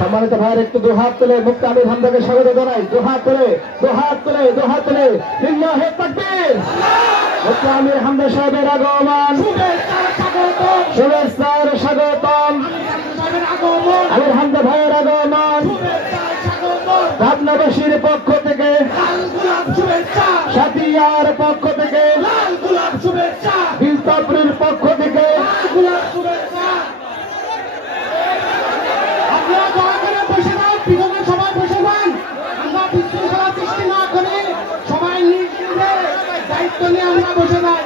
সম্মানিত ভাইয়ের একটু দুহাত তুলে মুক্তি আমির হামদাকে স্বাগত জানাই। দুহাত তুলে লিল্লাহে তাকবীর। মুক্তি আমির হামদা সাহেবের আগমন, শুভেচ্ছার স্বাগতম। আমির হামদা ভাইয়ের আগমন পাবনাবাসীর পক্ষ থেকে, সাথিয়ার পক্ষ থেকে, বিলতাপুরের পক্ষ থেকে সবাই বসে যান। আমরা বিশৃঙ্খলা সৃষ্টি না করে সবাই নিজ দায়িত্ব নিয়ে আমরা বসে যাই।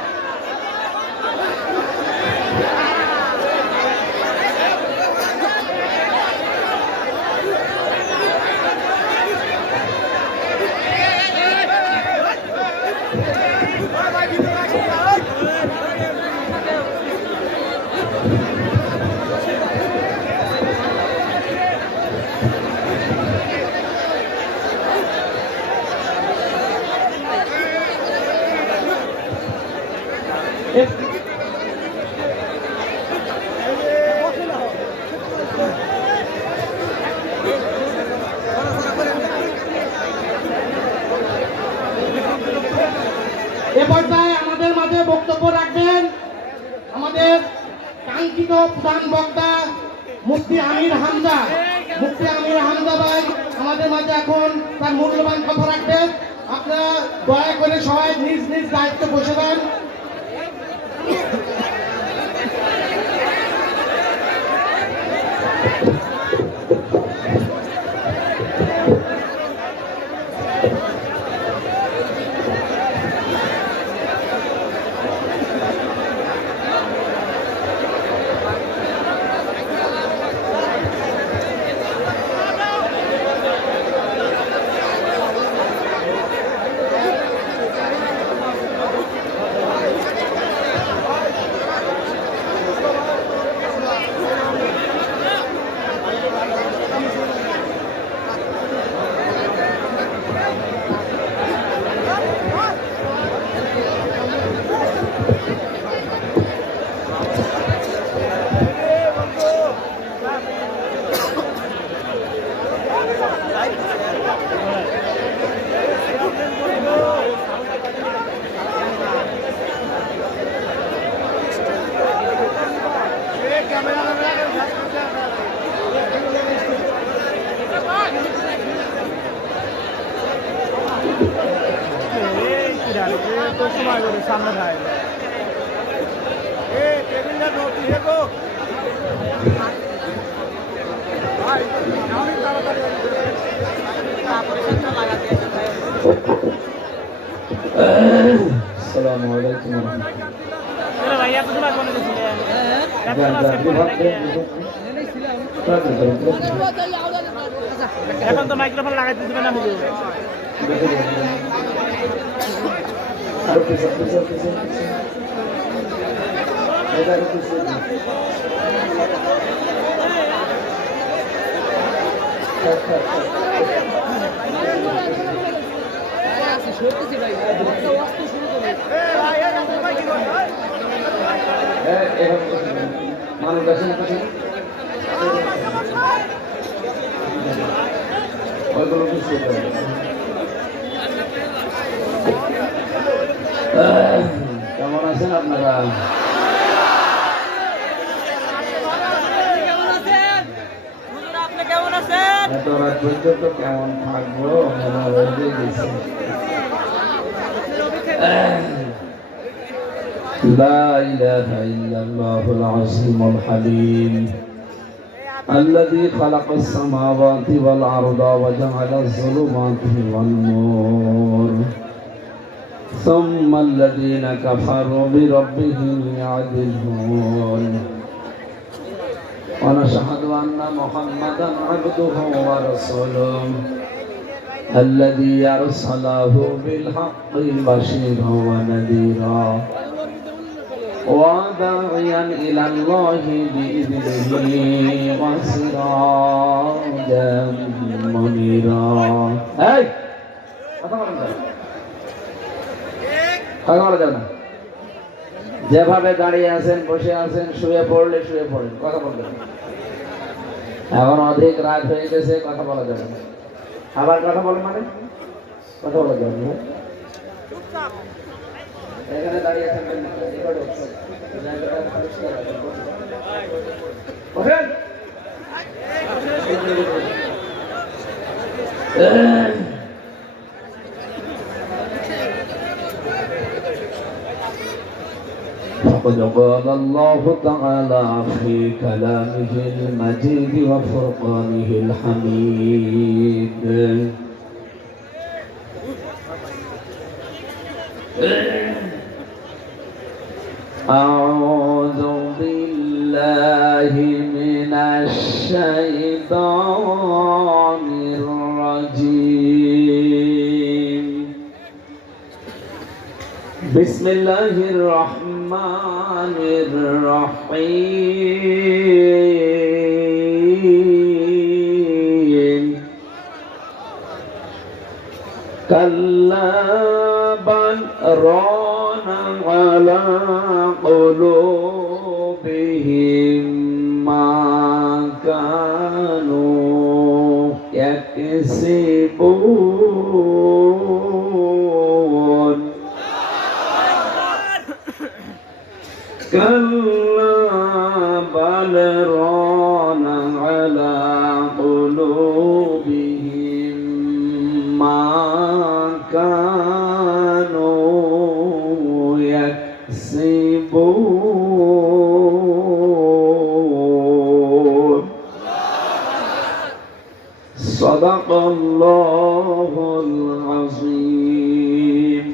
এ পর্যায়ে আমাদের মাঝে বক্তব্য রাখবেন আমাদের কাঙ্ক্ষিত প্রধান বক্তা মুফতি আমির হামদা। মুফতি আমির হামদা ভাই আমাদের মাঝে এখন তার মূল্যবান কথা রাখবেন। আপনারা দয়া করে সবাই নিজ নিজ দায়িত্বে বসে দেন। সামনে ভাই টেবিলটা নোটি হেগো ভাই আমি তাড়াতাড়ি আসসালামু আলাইকুম। আরে ভাই এত সময় কোনে গেছিলেন? এখন তো মাইক্রোফোন লাগাইতে দিবেন না হুজুর। আর কিছু এটা কিছু সরতেছি ভাই ওয়াস্ত শুরু করবে। ভাই এত ভাই কি করে মানুষ আছে না কিছু ওইগুলো কিছু কেমন আছেন আপনারা? এত রাত পর্যন্ত কেমন থাকবো হয়ে গেছে। لا إله إلا الله العظيم الحليم الذي خلق السماوات والأرض وجعل الظلمات والنور ثم الذين كفروا بربهم يعدلون ونشهد أن محمدا عبده ورسوله الذي أرسله بالحق بشيرا ونذيرا وداعيا إلى الله بإذنه وسراجا منيرا যেভাবে দাঁড়িয়ে আছেন, বসে আছেন, শুয়ে পড়লে শুয়ে পড়েন, কথা বলবেন। এখন অধিক রাত হয়ে গেছে, কথা বলা যাবে না। আবার কথা বলে মানে কথা বলা যাবে না। এখানে দাঁড়িয়ে থাকবেন না, রেকর্ড হচ্ছে। জায়গাটা পরিষ্কার রাখবেন। বসেন। فقد قال الله تعالى في كلامه المجيد وفرقانه الحميد أعوذ بالله من الشيطان الرجيم بسم الله الرحمن الرحيم كلا بل ران على قلوبهم ما كانوا يكسبون كلا بل ران على قلوبهم ما كانوا يكسبون صدق الله العظيم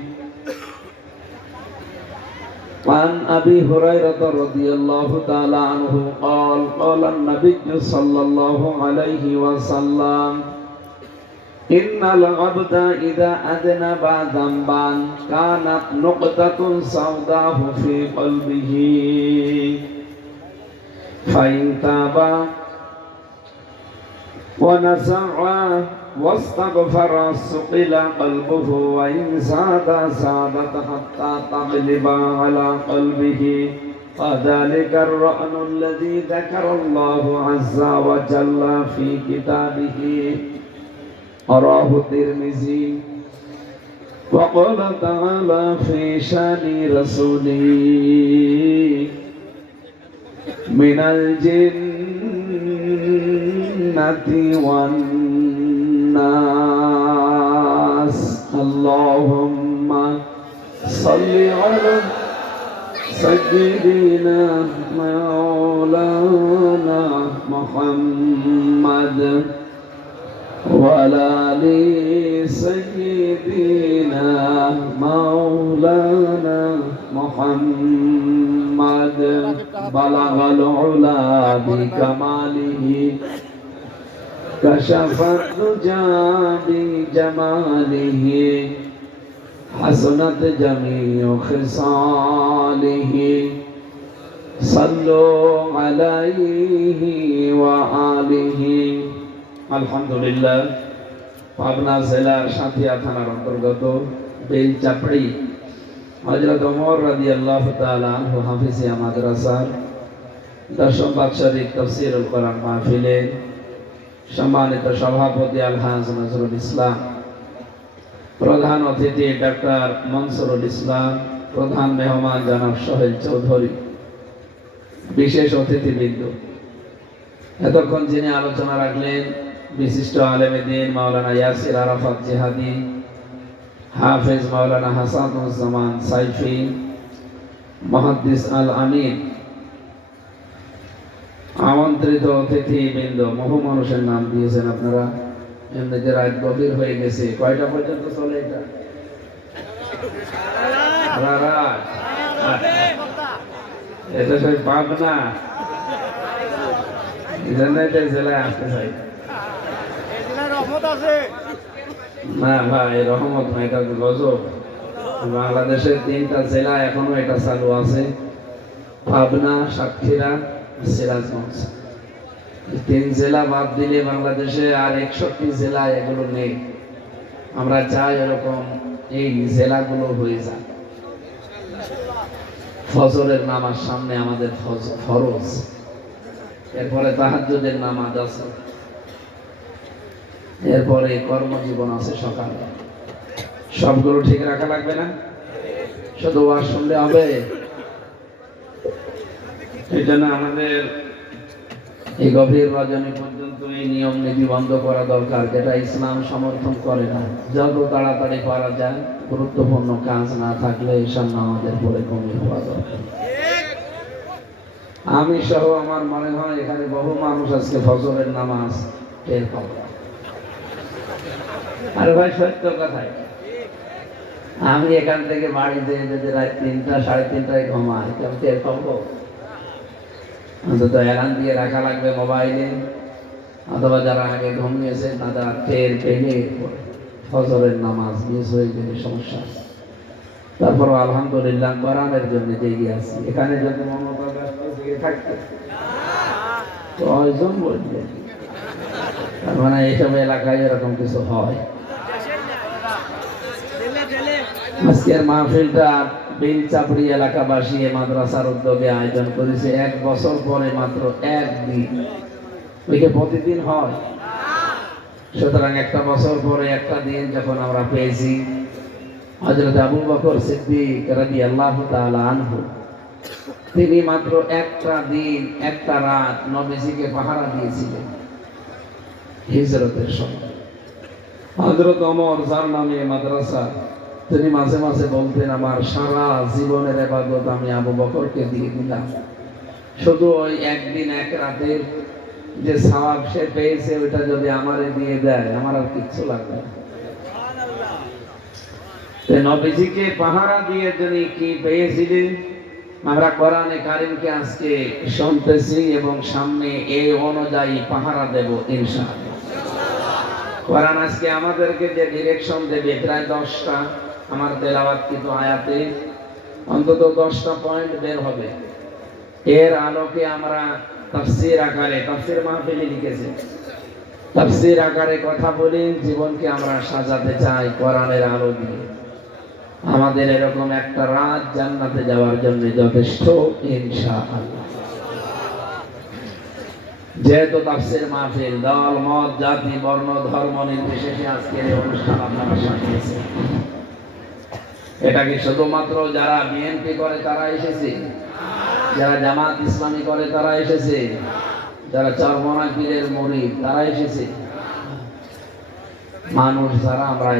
عن أبي هريرة رضي الله تعالى عنه قال قال النبي صلى الله عليه وسلم إن العبد إذا أذنب ذنبا كانت نقطة سوداء في قلبه فإن تاب ونزع واستغفر سقل قلبه وإن زاد زادت حتى تغلب على قلبه فذلك الرأن الذي ذكر الله عز وجل في كتابه رواه الترمذي وقال تعالى في شان رسوله من الجنة والناس اللهم صل على سيدنا مولانا محمد وعلى آل سيدنا مولانا محمد بلغ العلا بكماله كشف الدجى بجماله حسنت جميع خصاله صلوا عليه وآله আলহামদুলিল্লাহ পাবনা জেলার সাঁথিয়া থানার অন্তর্গত বেলচাপড়ি হযরত ওমর রাদিয়াল্লাহু তাআলা আনহু হাফিজিয়া মাদ্রাসার দশম বাৎসরিক তাফসীরুল কোরআন মাহফিলে সম্মানিত সভাপতি আলহাজ নজরুল ইসলাম, প্রধান অতিথি ডক্টর মনসুরুল ইসলাম, প্রধান মেহমান জনাব সোহেল চৌধুরী, বিশেষ অতিথিবৃন্দ, এতক্ষণ যিনি আলোচনা রাখলেন বিশিষ্ট আলেমে দ্বীন মাওলানা ইয়াসির আরাফাত জিহাদি, হাফেজ মাওলানা হাসানুজ্জামান সাইফি, মুহাদ্দিস আল আমিন, আমন্ত্রিত অতিথিবৃন্দ, বহু মানুষের নাম দিয়েছেন আপনারা। এমনিতে রাত গভীর হয়ে গেছে, কয়টা পর্যন্ত চলে এটা? রাত এটা সব পাবনা জেলায় আসতে চাই না ভাই, রহমত না, এটা গজব। বাংলাদেশের 3টা জেলা এখনো এটা চালু আছে, পাবনা, সাতক্ষীরা, সিরাজগঞ্জ। 3 জেলা বাদ দিলে বাংলাদেশে আর 61 জেলা এগুলো নেই। আমরা চাই এরকম এই জেলাগুলো হয়ে যায়। ফজরের নামাজ সামনে আমাদের ফরজ, এরপরে তাহাজ্জুদের নামাজ আছে, এরপরে কর্মজীবন আছে সকালে। সবগুলো ঠিক রাখা লাগবে না? শুধু ওয়াজ শুনলে হবে? এই জন্য আমাদের এই গভীর রজনী পর্যন্ত এই নিয়ম নীতি বন্ধ করা দরকার, যেটা ইসলাম সমর্থন করে না। যত তাড়াতাড়ি পারা যায়, গুরুত্বপূর্ণ কাজ না থাকলে এসব নামাজের পরে কমে হওয়া দরকার। আমি সহ আমার মনে হয় এখানে বহু মানুষ আজকে ফজরের নামাজ টের পাবে। আর ভাই সত্য কথাই, আমি এখান থেকে বাড়ি যেয়ে যদি রাত 3টা 3:30টায় ঘুমাই, কেউ টের পাবো? অন্তত এলান দিয়ে রাখা লাগবে মোবাইলে, অথবা যারা আগে ঘুমিয়েছে তারা টের পেলে ফজরের নামাজ মিস হয়ে গেলে সমস্যা আছে। তারপরও আলহামদুলিল্লাহ গরমের জন্য জেগে আছি। এখানে যদি মমতা ব্যস্ত জেগে থাকতো কয়জন বলবে? তার মানে এইসব এলাকায় এরকম কিছু হয়। আজকের মাহফিলটা বেলচাপড়ি এলাকাবাসী মাদ্রাসার উদ্যোগে আয়োজন করেছে। 1 বছর পরে মাত্র একদিন, প্রতিদিন হয়। সুতরাং একটা বছর পরে একটা দিন যখন আমরা পেয়েছি, হযরত আবু বকর সিদ্দিক রাদিয়াল্লাহু তাআলা আনহু, তিনি মাত্র একটা দিন একটা রাত নবীজিকে পাহারা দিয়েছিলেন হিজরতের সময়। হযরত ওমর, যার নামে মাদ্রাসা, তিনি মাঝে মাঝে বলতেন, আমার সারা জীবনের ইবাদত আমি আবু বকরকে দিয়ে দিলাম। শুধু ওই একদিন এক রাতের যে সওয়াব সে পেয়েছে, ওইটা যদি আমারে দিয়ে দেয়, আমার আর কিচ্ছু লাগবে না। নবীজিকে পাহারা দিয়ে যিনি কি পেয়েছিলেন, আমরা কোরআনে কারিমকে আজকে শুনতেছি এবং সামনে এই অনুযায়ী পাহারা দেব ইনশাআল্লাহ। কোরআন আজকে আমাদেরকে যে ডিরেকশন দেবে, প্রায় 10টা আমার তেলাওয়াতকৃত আয়াতে অন্তত 10টা পয়েন্ট বের হবে। এর আলোকে আমরা তাফসীর আকারে, তাফসীর মাহফিলে লিখেছে, তাফসীর আকারে কথা বলি, জীবনকে আমরা সাজাতে চাই কোরআনের আলো দিয়ে। আমাদের এরকম একটা রাত জান্নাতে যাওয়ার জন্য যথেষ্ট ইনশাআল্লাহ। যেহেতু তাফসীর মাহফিল, দল মত জাতি বর্ণ ধর্ম নির্বিশেষে আজকের এই অনুষ্ঠান আপনারা সাজিয়েছেন। এটা কি শুধুমাত্র যারা বিএনপি করে তারা এসেছে, যারা জামাত ইসলামী করে তারা এসেছে, যারা চরমনায় পীরের মুরিদ তারা এসেছে? মানুষ যারা আমরা